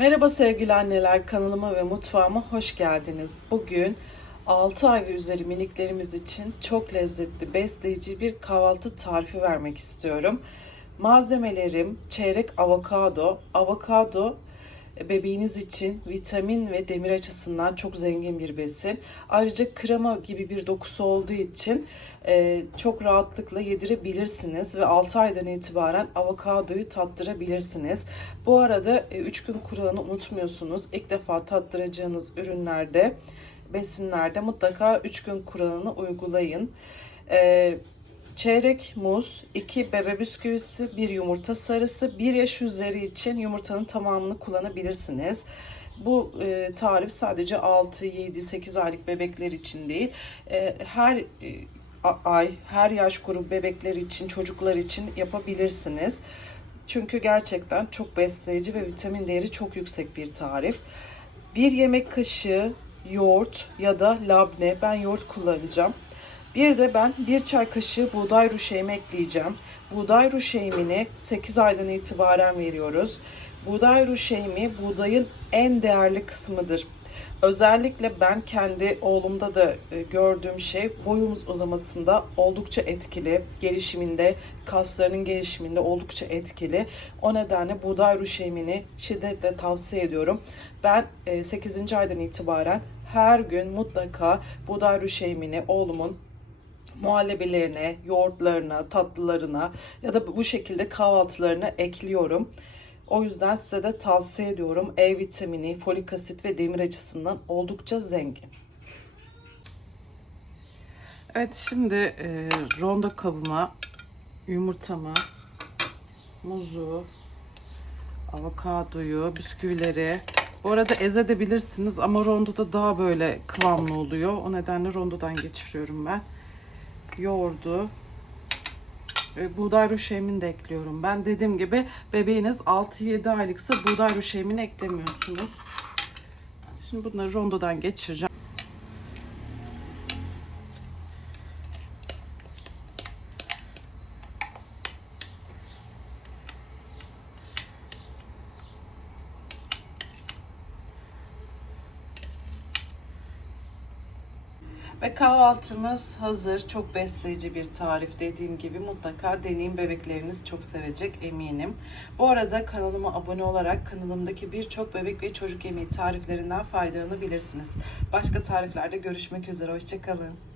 Merhaba sevgili anneler, kanalıma ve mutfağıma hoş geldiniz. Bugün 6 ay ve üzeri miniklerimiz için çok lezzetli, besleyici bir kahvaltı tarifi vermek istiyorum. Malzemelerim çeyrek avokado. Avokado bebeğiniz için vitamin ve demir açısından çok zengin bir besin. Ayrıca krema gibi bir dokusu olduğu için e, çok rahatlıkla yedirebilirsiniz ve 6 aydan itibaren avokadoyu tattırabilirsiniz. Bu arada 3 gün kuralını unutmuyorsunuz. İlk defa tattıracağınız ürünlerde, besinlerde mutlaka 3 gün kuralını uygulayın. E, çeyrek muz, 2 bebe bisküvisi, 1 yumurta sarısı, 1 yaş üzeri için yumurtanın tamamını kullanabilirsiniz. Bu e, tarif sadece 6, 7, 8 aylık bebekler için değil, e, her e, ay, her yaş grubu bebekler için, çocuklar için yapabilirsiniz. Çünkü gerçekten çok besleyici ve vitamin değeri çok yüksek bir tarif. Bir yemek kaşığı yoğurt ya da labne, ben yoğurt kullanacağım. Bir de ben bir çay kaşığı buğday ruşeyimi ekleyeceğim. Buğday ruşeymini 8 aydan itibaren veriyoruz. Buğday ruşeymi buğdayın en değerli kısmıdır. Özellikle ben kendi oğlumda da e, gördüğüm şey boyumuz uzamasında oldukça etkili. Gelişiminde, kaslarının gelişiminde oldukça etkili. O nedenle buğday ruşeymini şiddetle tavsiye ediyorum. Ben e, 8. aydan itibaren her gün mutlaka buğday ruşeymini oğlumun muhallebilerine, yoğurtlarına, tatlılarına ya da bu şekilde kahvaltılarına ekliyorum. O yüzden size de tavsiye ediyorum. E vitamini, folik asit ve demir açısından oldukça zengin. Evet şimdi e, ronda kabıma yumurtamı, muzu, avokadoyu, bisküvileri. Bu arada ezebilirsiniz ama rondoda daha böyle kıvamlı oluyor. O nedenle rondodan geçiriyorum ben. Yoğurdu, e, buğday ruşeymini de ekliyorum. Ben dediğim gibi bebeğiniz 6-7 aylıksa buğday ruşeymini eklemiyorsunuz. Şimdi bunları rondodan geçireceğim. Ve kahvaltımız hazır. Çok besleyici bir tarif dediğim gibi mutlaka deneyin. Bebekleriniz çok sevecek eminim. Bu arada kanalıma abone olarak kanalımdaki birçok bebek ve çocuk yemeği tariflerinden faydalanabilirsiniz. Başka tariflerde görüşmek üzere. Hoşçakalın.